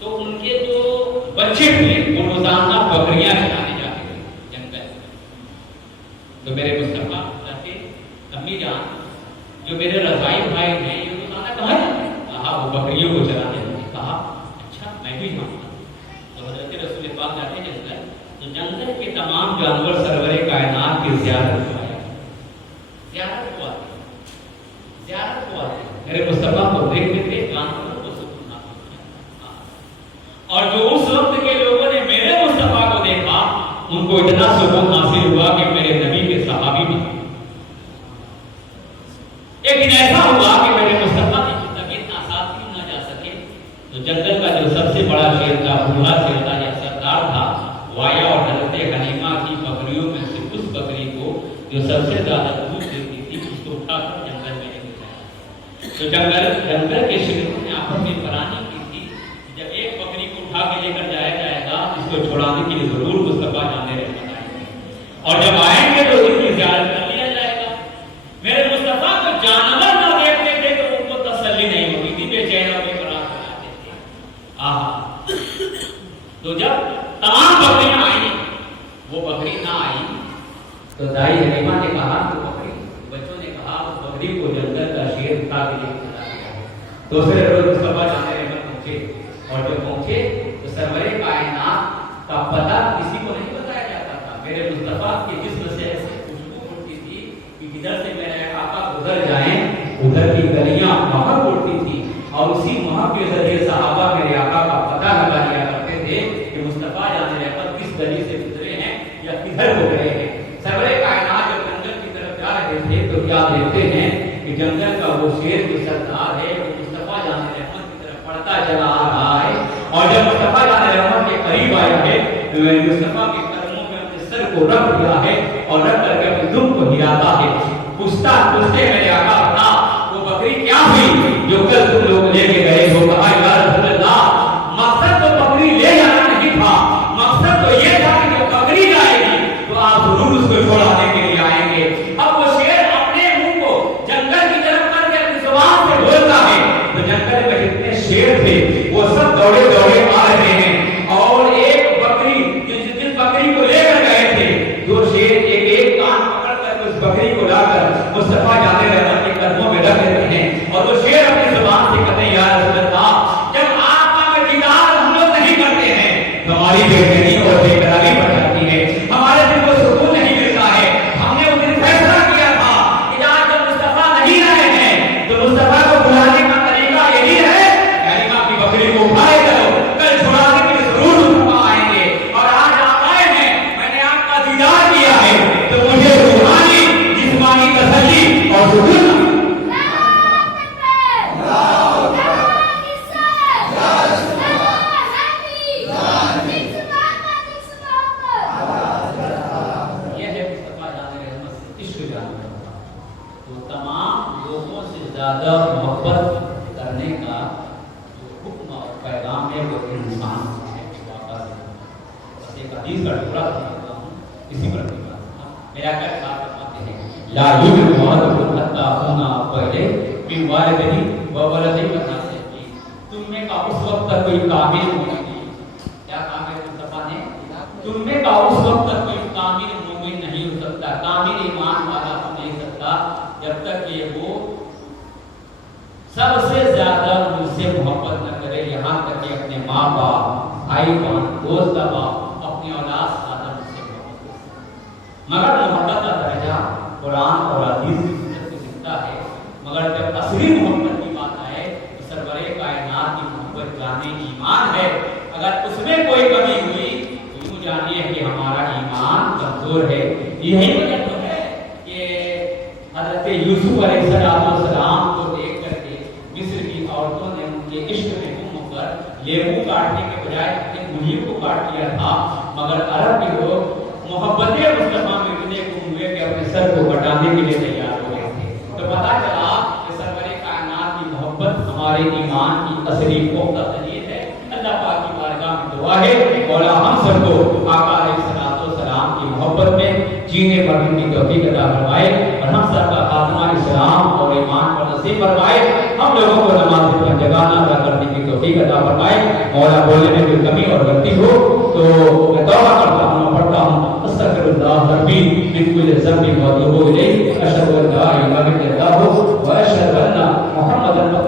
تو ان کے جو بچے تھے وہ روزانہ بکریاں چلانے جاتے تھے جنگل. تو میرے مصطفیٰ کہتے امی جان جو میرے رضائی بھائی ہیں یہ روزانہ کہاں جاتے ہیں؟ کہا وہ بکریوں کو چلانے جاتے. کہا اچھا میں بھی جانتا ہوں. تو حضرت رسول پاک جاتے ہیں جنگل تو جنگل کے تمام جانور سرور کائنات کی زیارت کو آئے. زیارت کو آتے زیارت کو آتے میرے مصطفیٰ کو دیکھتے تھے جانوروں کو سکون حاصل. اور جو اس وقت کے لوگوں نے میرے مصطفیٰ کو دیکھا ان کو اتنا سکون حاصل ہوا کہ میرے نبی کے صحابی بھی. ایک دن ایسا ہوا کہ میرے مصطفیٰ کی زندگی آسان کیوں نہ جا سکے تو جنگل کا جو سب سے بڑا شیر تھا بوڑھا شیر تھا یا سردار تھا وایا اور حضرت حلیمہ کی بکریوں میں سے اس بکری کو جو سب سے زیادہ دودھ دیتی تھی اس کو اٹھا کر جنگل میں لے گیا. تو جنگل کے شیروں نے آپس میں پرانی کی تھی جب ایک بکری کو اٹھا کے لے کر جایا جائے گا اس کو چھڑانے کے لیے ضرور مصطفیٰ جانے رہنا آئیں گے اور جب آئیں گے تو ان کی زیارت کر لیا جائے گا. میرے مصطفیٰ کو جانور نہ دیکھتے تھے تو ان کو تسلی نہیں ہوتی تھی بے چین اور بے قرار ہو جاتے تھے. تو جب تمام بکریاں آئیں وہ بکری نہ آئی تو دائی حلیمہ نے کہا کہ بکری بچوں نے کہا اس بکری کو جنگل کا شیر اٹھا کے لے چلا گیا ہے. دوسرے روز مصطفیٰ جانے رہے پہنچے اور جب پہنچے تو سرور کائنات کا پتہ کسی کو نہیں بتایا جاتا تھا. میرے مصطفیٰ کے جسم سے ایسے خوشبو اٹھتی تھی کہ جدھر سے میرے آقا گزر جائیں ادھر کی گلیاں مہک اٹھتی تھی اور اسی مہک کے ذریعے صحابہ میرے آقا کا پتہ لگا لیا کرتے تھے کہ مصطفیٰ جانے رحمت کس گلی سے گزرے ہیں یا کدھر کو گئے ہیں. سرور کائنات جب جنگل کی طرف جا رہے تھے تو کیا دیکھتے ہیں کہ جنگل کا وہ شیر جو سردار ہے وہ مصطفیٰ جانے رحمت کی طرف بڑھتا چلا آ رہا ہے. اور جب مصطفیٰ جانے رحمت کے قریب آئے ہیں تو مصطفیٰ کے قدموں میں اپنے سر کو رکھ دیا ہے اور رکھ کر کے اپنے دم کو ہلاتا ہے. پوچھتے میرے آقا بتا وہ بکری کیا ہوئی جو کل تم لوگ لے کے گئے ہو؟ کہا یا رسول اللہ مقصد تو بکری لے جانا نہیں تھا, مقصد تو یہ تھا کہ جو بکری جائے گی تو آپ ضرور اس کو چھوڑانے کے لیے آئیں گے. اب وہ شیر اپنے منہ کو جنگل کی طرف کر کے اپنی زبان سے بولتا ہے تو جنگل میں جتنے شیر تھے وہ سب دوڑے دوڑے آ رہے ہیں اور ایک بکری جس بکری کو لے کر گئے تھے دو شیر ایک کان پکڑ کر اس بکری کو لا کر مصطفیٰ جانے رحمت کے قدموں میں رکھ دیتے ہیں اور وہ شیر اپنی زبان سے کہتے ہیں یا رسول اللہ جب آپ کا دیدار ہم لوگ نہیں کرتے ہیں تو ہماری بے چینی اور بے قراری بڑھ جاتی ہے, ہمارے دل کو سکون نہیں ملتا ہے. ہم نے اس دن فیصلہ کیا تھا کہ آج جب مصطفیٰ نہیں رہے ہیں تو مصطفیٰ کو بلانے کا طریقہ یہی ہے حلیمہ کی بکری کو اٹھائے کرو, کل چھڑانے کے لیے ضرور مصطفیٰ آئیں گے. اور آج آپ آئے ہیں میں نے آپ کا دیدار کیا ہے تو مجھے روحانی جسمانی تسلی اور سکون زیادہ محبت کرنے کا جو حکم اور پیغام ہے وہ انسان ہے. بس ایک حدیث کا ٹکڑا سناتا ہوں اسی پر میرا کیا بات فرماتے ہیں لا یؤمن احدکم حتی اکون پہلے من والدہ و ولدہ والناس. تم میں کا اس وقت تک کوئی کامل مومن نہیں, کیا کام ہے مصطفیٰ نے, تم میں کا اس وقت تک کوئی کامل مومن نہیں ہو سکتا, کامل ایمان والا ہو نہیں سکتا جب تک کہ وہ سب سے زیادہ مجھ سے محبت نہ کرے یہاں تک کہ اپنے ماں باپ بھائی بہن دوست احباب اپنی اولاد سے زیادہ مجھ سے محبت کرے. مگر محبت کا درجہ قرآن اور حدیث کی سنت سے سکھتا ہے. مگر جب اصلی محبت کی بات آئے تو سرور کائنات کی محبت جانے ایمان ہے. اگر اس میں کوئی کمی ہوئی تو یوں جانیے کہ ہمارا ایمان کمزور ہے. یہی وجہ تو ہے کہ حضرت یوسف علیہ السلام کو عورتوں نے ان کے عشق میں گم ہو کر لیمو کاٹنے کے بجائے اپنے انگلیوں کو کاٹ لیا تھا. مگر عرب کے لوگ محبت مصطفیٰ میں اتنے گم ہوئے کہ اپنے سر کو کٹانے کے لیے تیار ہو گئے تھے. تو پتہ چلا کہ سرور کائنات کی محبت ہمارے ایمان کی اصلی پختہ دلیل ہے. اللہ پاک کی بارگاہ میں دعا ہے مولا ہم سب کو آقا علیہ السلام کی محبت میں جینے مرنے کی توفیق عطا فرمائے اور ہم سب کا خاتمہ اسلام اور ایمان پر نصیب فرمائے. ہم لوگوں کو نماز پر جگانا ادا کرنے کی توفیق توفیق عطا فرمائے. مولا بولنے میں کوئی کمی اور غلطی ہو تو میں توبہ کرتا ہوں اور پڑھتا ہوں استغفر اللہ ربی من کل ذنب واتوب الیہ اشہد ان لا الہ الا اللہ واشہد ان محمدا عبدہ